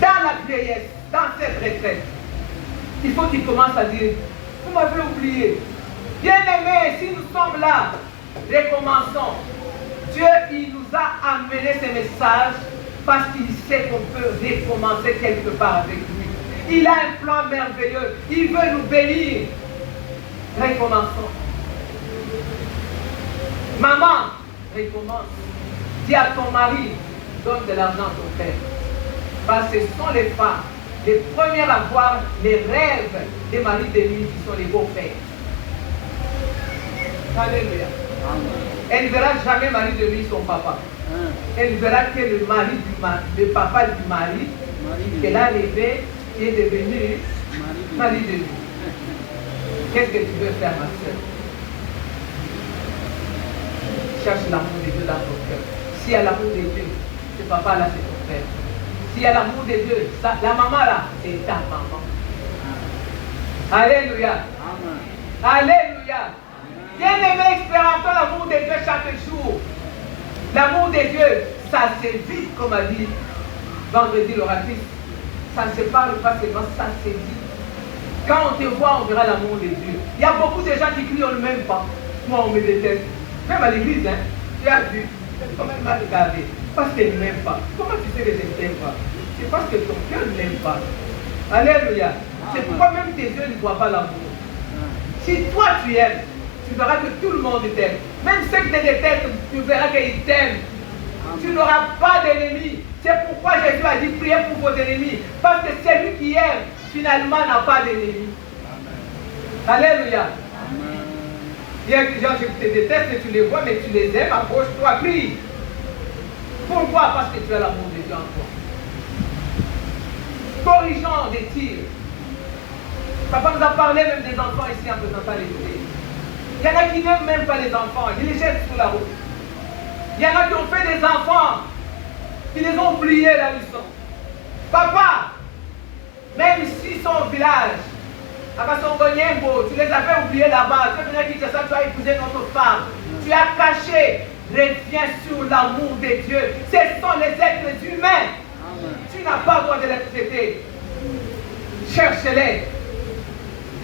Dans la vieillesse, dans cette retraite, il faut qu'il commence à dire, vous m'avez oublié. Bien-aimés, si nous sommes là, recommençons. Dieu, il nous a amené ces messages parce qu'il sait qu'on peut recommencer quelque part avec lui. Il a un plan merveilleux. Il veut nous bénir. Recommençons. Maman, recommence. Dis à ton mari, donne de l'argent à ton père. Parce que ce sont les femmes, les premières à voir les rêves des maris de nuit qui sont les beaux-pères. Alléluia. Elle ne verra jamais mari de nuit son papa. Elle ne verra que le mari le papa du mari qu'elle a rêvé qui est devenu mari de nuit. Qu'est-ce que tu veux faire, ma soeur? Cherche l'amour de Dieu dans ton cœur. S'il y a l'amour de Dieu, ce papa-là, c'est ton frère. S'il y a l'amour de Dieu, la maman là, c'est ta maman. Alléluia. Alléluia. Bien-aimé, expérimentons l'amour de Dieu chaque jour. L'amour de Dieu, ça s'évite, comme a dit vendredi l'oratrice. Ça ne se parle pas seulement, ça s'évite. Quand on te voit, on verra l'amour de Dieu. Il y a beaucoup de gens qui crient, on ne m'aime pas. Moi, on me déteste. Même à l'église, hein, tu as vu, c'est quand même mal regardé. Parce qu'elle ne m'aime pas. Comment tu sais que je ne t'aime pas? C'est parce que ton cœur ne l'aime pas. Alléluia. C'est pourquoi même tes yeux ne voient pas l'amour. Si toi tu aimes, tu verras que tout le monde t'aime. Même ceux qui te détestent, tu verras qu'ils t'aiment. Tu n'auras pas d'ennemis. C'est pourquoi Jésus a dit priez pour vos ennemis. Parce que celui qui aime, finalement, n'a pas d'ennemis. Alléluia. Il y a des gens qui te détestent, tu les vois, mais tu les aimes, approche-toi, prie. Pourquoi? Parce que tu as l'amour de Dieu en toi. Corrigeons des tirs. Papa nous a parlé même des enfants ici en présentant les idées. Il y en a qui n'aiment même pas les enfants, ils les jettent sur la route. Il y en a qui ont fait des enfants, qui les ont oubliés là où ils sont. Papa, même s'ils sont au village, à Kasongonyembo, tu les avais oubliés là-bas, tu es venu à Kinshasa, tu as épousé notre femme, tu as caché, reviens sur l'amour de Dieu. Ce sont les êtres humains. Amen. Tu n'as pas le droit de les traiter. Cherche-les.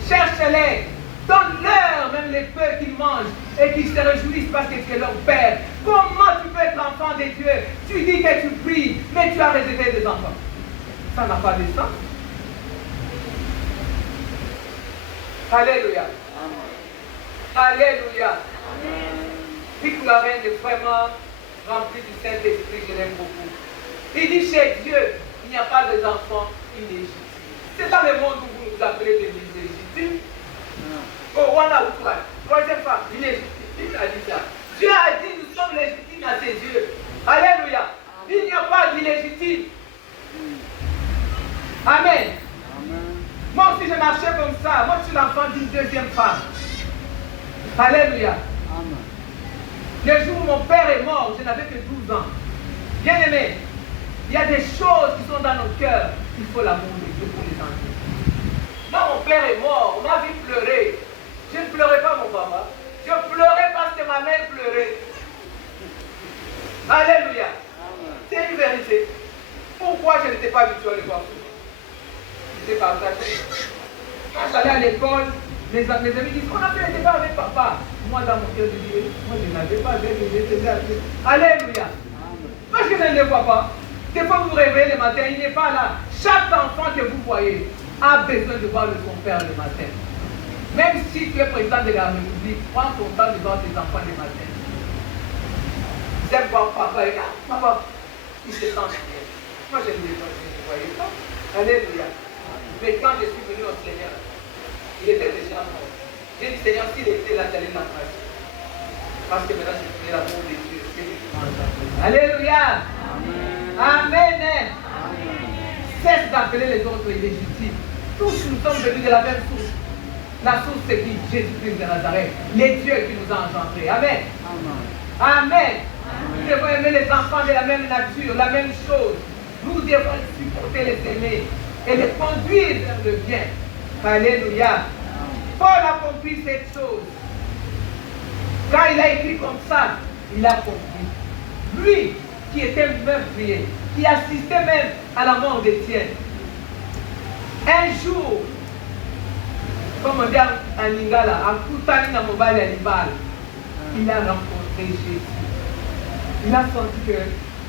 Cherche-les. Donne-leur même les peu qu'ils mangent et qu'ils se réjouissent parce que tu es leur père. Comment tu peux être enfant de Dieu? Tu dis que tu pries, mais tu as rejeté des enfants. Ça n'a pas de sens. Alléluia. Alléluia. Rick Warren est vraiment rempli du Saint-Esprit, je l'aime beaucoup. Il dit chez Dieu, il n'y a pas d'enfants illégitimes. C'est dans le monde où vous nous appelez des illégitimes. Oh, voilà où toi. Troisième femme, illégitime. Il a dit ça. Dieu a dit nous sommes légitimes à ses yeux. Alléluia. Il n'y a pas d'illégitime. Amen. Moi aussi je marchais comme ça. Moi je suis l'enfant d'une deuxième femme. Alléluia. Le jour où mon père est mort, je n'avais que 12 ans. Bien aimé, il y a des choses qui sont dans nos cœurs. Il faut l'amour de Dieu pour les enlever. Quand mon père est mort, on m'a vu pleurer. Je ne pleurais pas mon papa. Je pleurais parce que ma mère pleurait. Alléluia. C'est une vérité. Pourquoi je n'étais pas habitué à le voir? J'étais partagé. Quand j'allais à l'école, mes amis disent, on a fait un débat avec papa. Moi, dans mon cœur, je dis, moi, je n'avais pas fait. Alléluia. Parce que je ne le vois pas. Des fois, vous vous réveillez le matin, il n'est pas là. Chaque enfant que vous voyez a besoin de voir son père le matin. Même si tu es président de la République, prends ton temps de voir tes enfants le matin. Ils aiment voir papa et papa, il se sent bien. Moi, je ne le voyais pas. Alléluia. Mais quand je suis venu au Seigneur, il était déjà mort. J'ai dit, Seigneur, s'il était là, j'allais l'embrasser. Parce que maintenant, je connais l'amour de Dieu. Alléluia. Amen. Cesse d'appeler les autres illégitimes. Tous nous sommes venus de la même source. La source, c'est qui? Jésus-Christ de Nazareth. Les dieux qui nous ont engendrés. Amen. Amen. Nous devons aimer les enfants de la même nature, la même chose. Nous devons supporter les aimer et les conduire vers le bien. Alléluia. Paul a compris cette chose. Quand il a écrit comme ça, il a compris. Lui, qui était meurtrier, qui assistait même à la mort d'Étienne. Un jour, comme on dit en Lingala, à Koutani na Mobile à Libal, il a rencontré Jésus. Il a senti que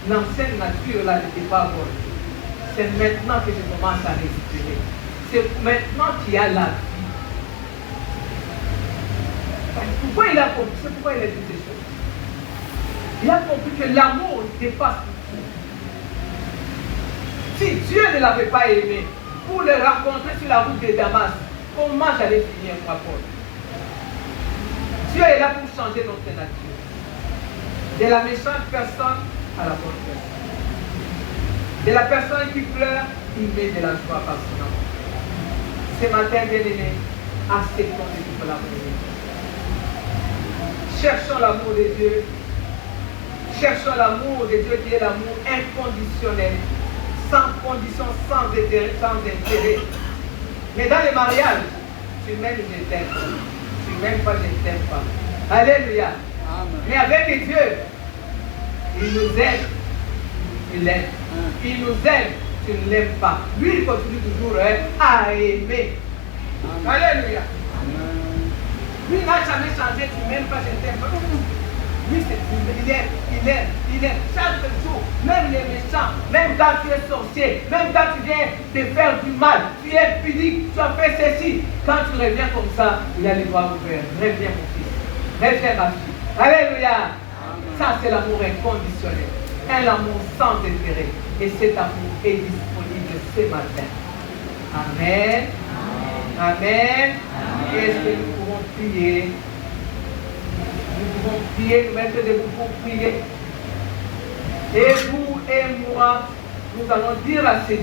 l'ancienne nature là n'était pas bonne. C'est maintenant que je commence à respirer. C'est maintenant qu'il y a la vie. Pourquoi il a compris? C'est pourquoi il a dit ces choses. Il a compris que l'amour dépasse tout. Si Dieu ne l'avait pas aimé, pour le rencontrer sur la route de Damas, comment j'allais finir ma Paul? Dieu est là pour changer notre nature. De la méchante personne à la bonne personne. De la personne qui pleure, il met de la joie par son amour. Ce matin, bien aimé, acceptons de vivre l'amour de Dieu. Cherchons l'amour de Dieu. Cherchons l'amour de Dieu qui est l'amour inconditionnel, sans condition, sans intérêt. Mais dans le mariage, tu m'aimes, je t'aime. Tu ne m'aimes pas, je ne t'aime pas. Alléluia. Amen. Mais avec Dieu, il nous aime, il l'aime. Il nous aime, tu ne l'aimes pas. Lui, il continue toujours à aimer. Amen. Alléluia. Amen. Lui n'a jamais changé, tu ne m'aimes pas, je ne t'aime pas. Lui, il aime chaque jour, même les méchants, même quand tu es sorcier, même quand tu viens te faire du mal, tu es pudique, tu as fait ceci. Quand tu reviens comme ça, il a les bras ouverts. Reviens mon fils, reviens ma fille. Alléluia. Amen. Ça, c'est l'amour inconditionnel, un amour sans intérêt. Et cet amour est disponible ce matin. Amen. Amen. Amen. Est-ce que nous pouvons prier? Nous pouvons prier, nous mettre debout pour prier. Et vous et moi, nous allons dire à ces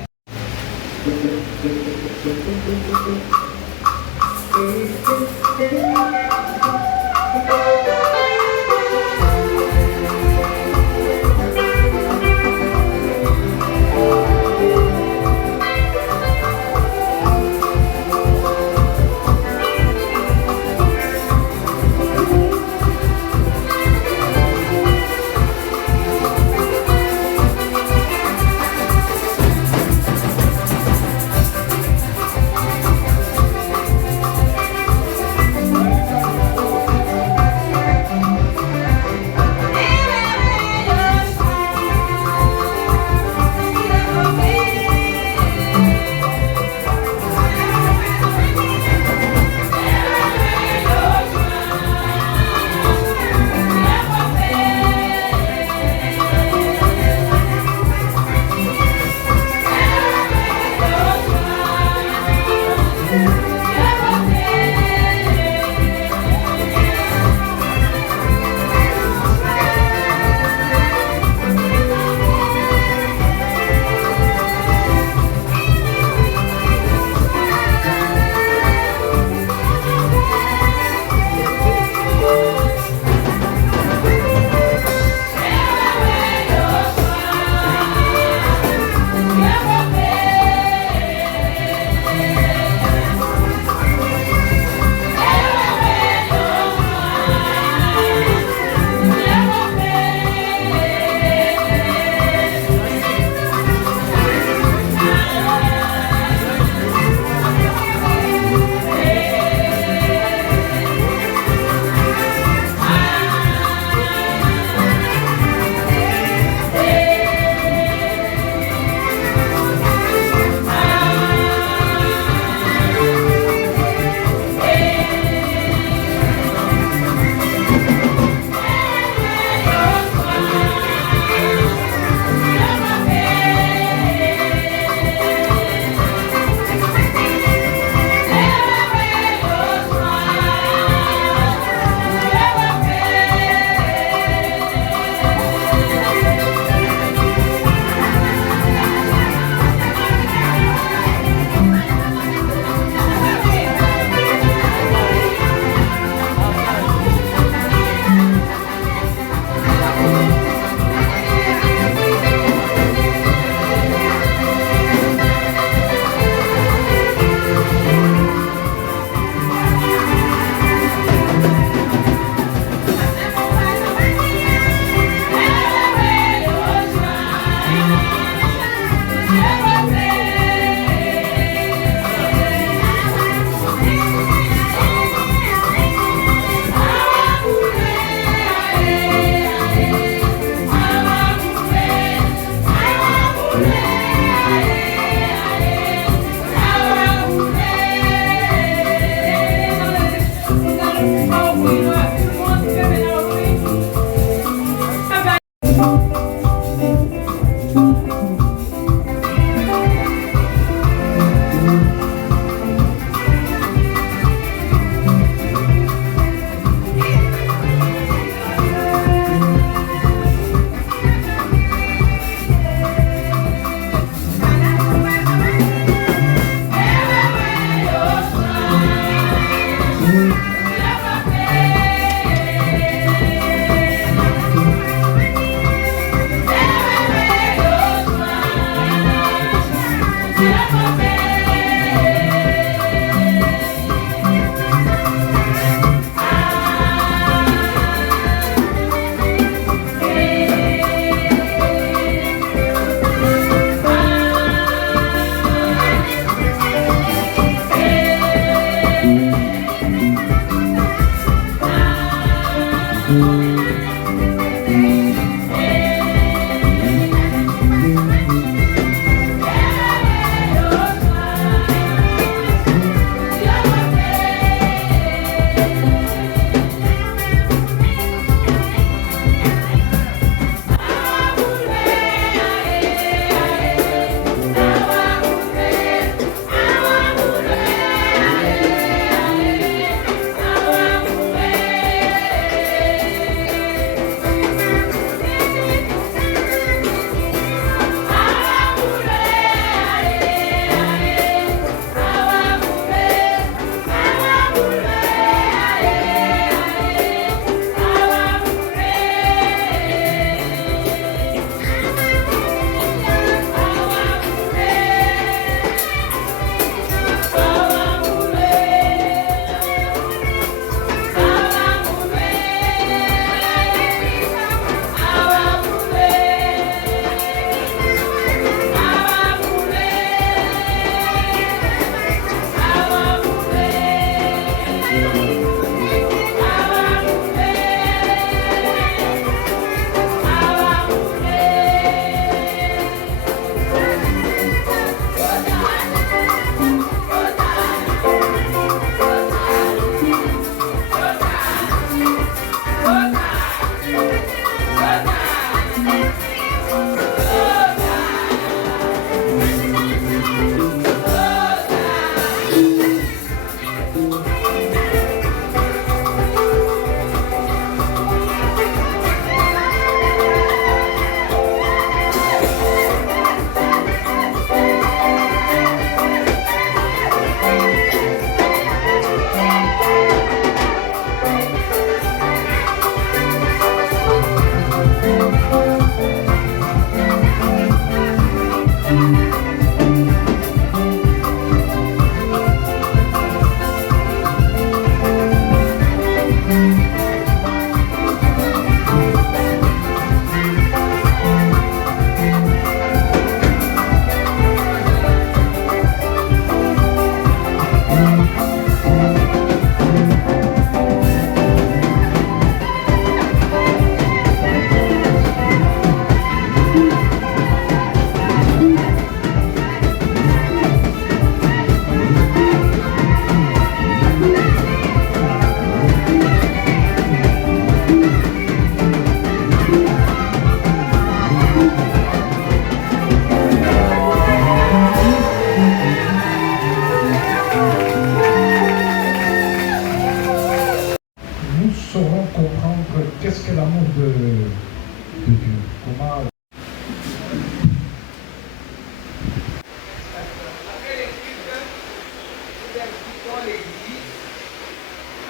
devant l'église,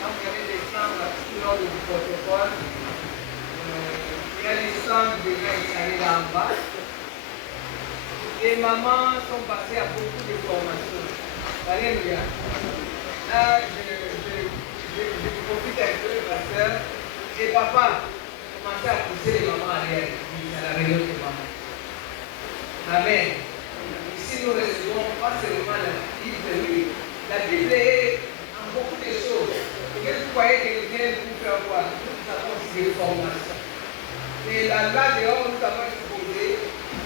quand vous allez descendre tout le long du protocole, il y a les centres déjà installés là en bas. Les mamans sont passées à beaucoup de formations. Alléluia. Là, je profite un peu, pasteur. Et papa commençait à pousser les mamans à l'air. À la réunion des mamans. Amen. Ici, nous recevons pas seulement la Bible, oui. La Bible est en beaucoup de choses. Et vous croyez que vient pour faire quoi? Nous avons aussi des formations. Et là dehors, nous avons exposé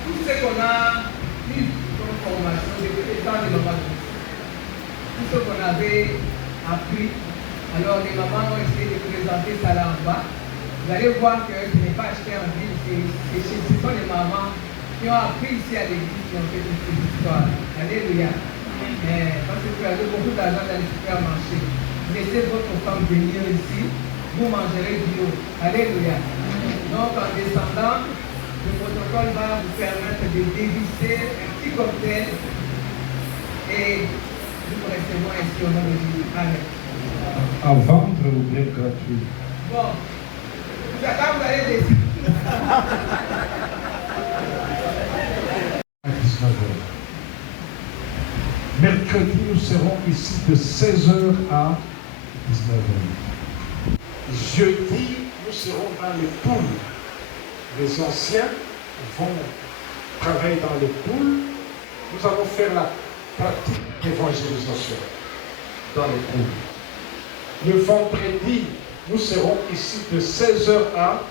tout ce qu'on a vu comme formation depuis le temps de maman. Tout ce qu'on avait appris. Alors les mamans ont essayé de présenter ça là en bas. Vous allez voir que ce n'est pas acheté en ville, ce sont les mamans qui ont appris ici à l'église qui ont fait toute cette histoire. Alléluia. Parce que vous avez beaucoup d'argent dans les supermarchés. Laissez votre femme venir ici, vous mangerez bio. Alléluia. Donc en descendant, le protocole va vous permettre de dévisser un petit cocktail et nous vous recevons ainsi au nom de Jésus. Amen. À vendre ou bien gratuit? Bon, vous allez descendre. À 19h. Mercredi, nous serons ici de 16h à 19h. Jeudi, nous serons dans les poules. Les anciens vont travailler dans les poules. Nous allons faire la pratique d'évangélisation dans les poules. Le vendredi, nous serons ici de 16h à...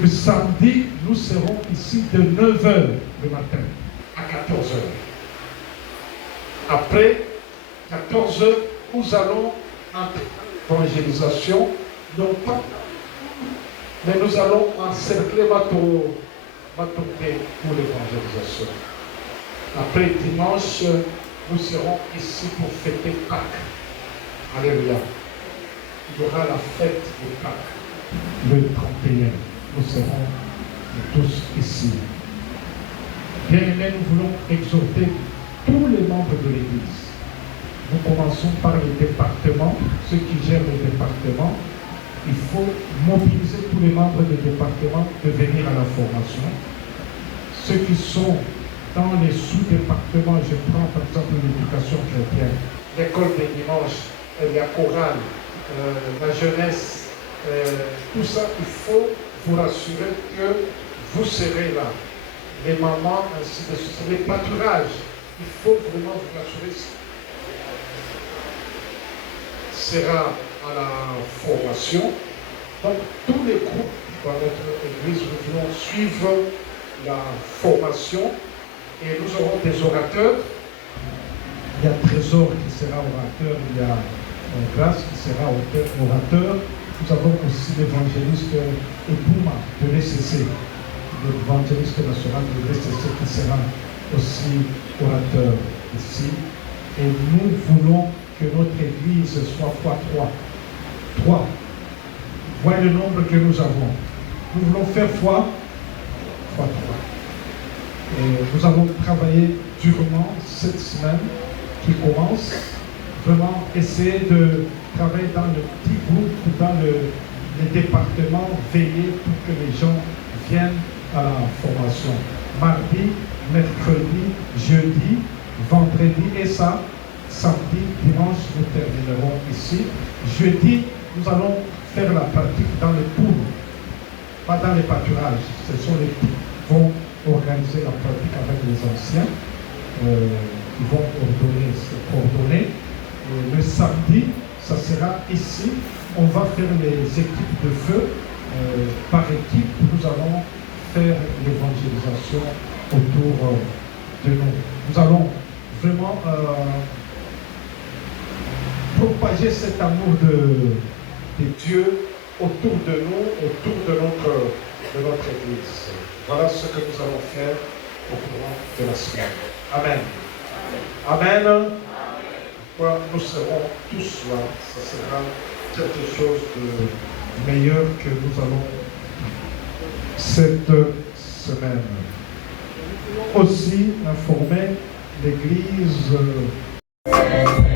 Le samedi, nous serons ici de 9h le matin à 14h. Après 14h, nous allons en évangélisation, non pas, mais nous allons encercler Matouté pour l'évangélisation. Après dimanche, nous serons ici pour fêter Pâques. Alléluia. Il y aura la fête de Pâques le 31. Nous serons tous ici. Bien-aimés, nous voulons exhorter tous les membres de l'Église. Nous commençons par les départements, ceux qui gèrent les départements. Il faut mobiliser tous les membres des départements de venir à la formation. Ceux qui sont dans les sous-départements, je prends par exemple l'éducation chrétienne, l'école des dimanches, la chorale, la jeunesse, tout ça, il faut vous rassurer que vous serez là. Les mamans, ainsi de suite. Les pâturages, il faut vraiment vous rassurer. Sera à la formation. Donc, tous les groupes dans notre église, nous voulons suivre la formation et nous aurons des orateurs. Il y a Trésor qui sera orateur, il y a Grâce qui sera orateur. Nous avons aussi l'évangéliste Ebouma de l'ECC, l'évangéliste national de l'ECC qui sera aussi orateur ici. Et nous voulons que notre église soit fois 3. 3. Voyez le nombre que nous avons. Nous voulons faire fois 3. Et nous avons travaillé durement cette semaine qui commence. Vraiment essayer de travailler dans le petit groupe, dans les départements, veiller pour que les gens viennent à la formation. Mardi, mercredi, jeudi, vendredi et ça, samedi, dimanche, nous terminerons ici. Jeudi, nous allons faire la pratique dans les poules, pas dans les pâturages. Ce sont les poules qui vont organiser la pratique avec les anciens. Ils vont coordonner. Le samedi, ça sera ici. On va faire les équipes de feu. Par équipe, nous allons faire l'évangélisation autour de nous. Nous allons vraiment propager cet amour de Dieu autour de nous, autour de notre Église. Voilà ce que nous allons faire au courant de la semaine. Amen. Amen. Amen. Nous serons tous là. Ce sera quelque chose de meilleur que nous allons cette semaine. Aussi informer l'Église L'amour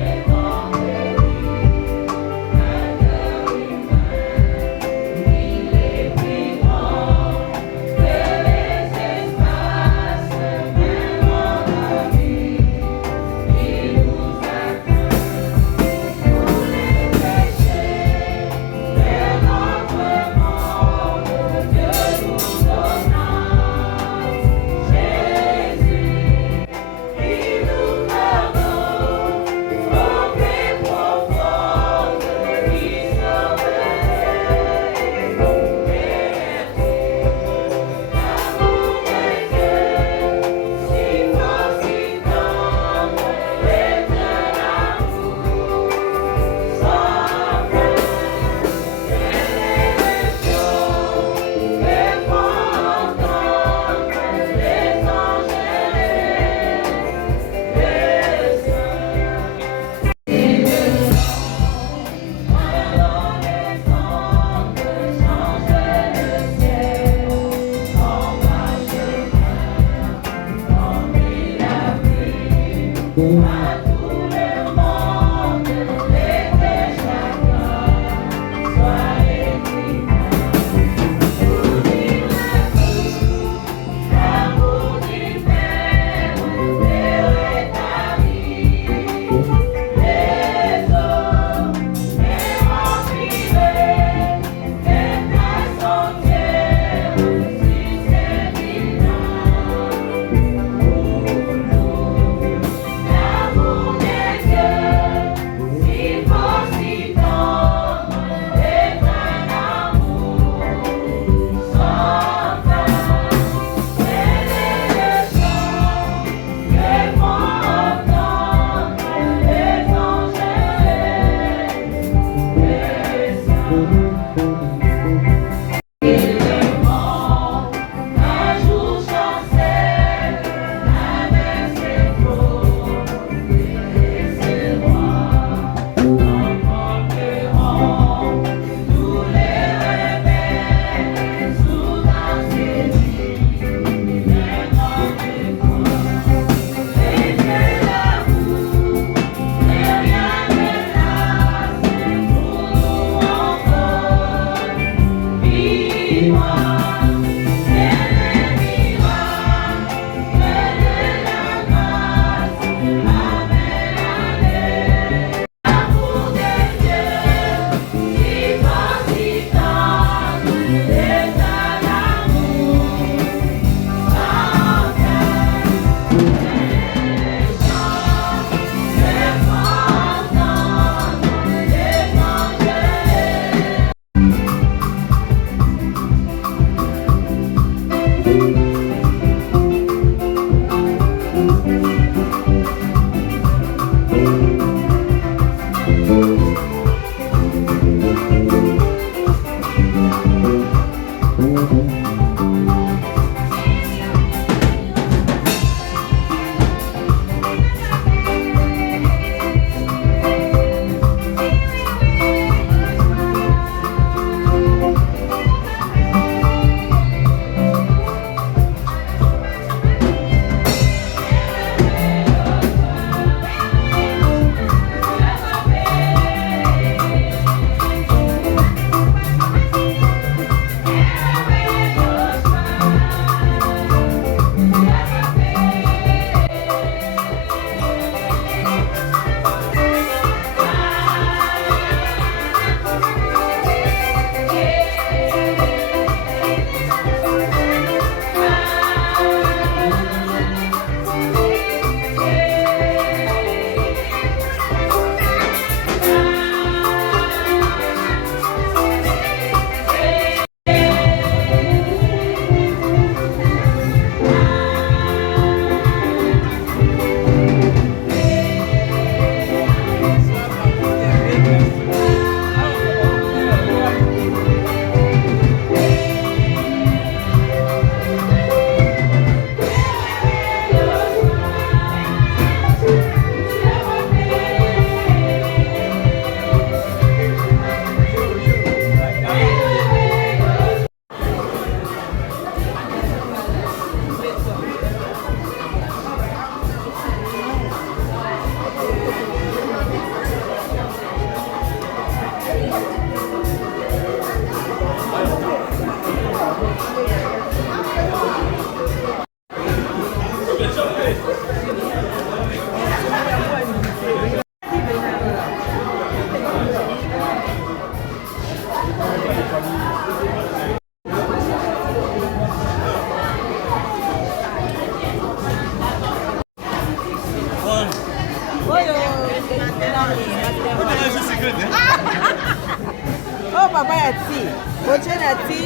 Oh, papa, ya ti. Oche na ti.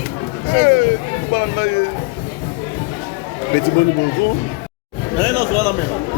Petit bonjour. Allez, non, c'est pas la même.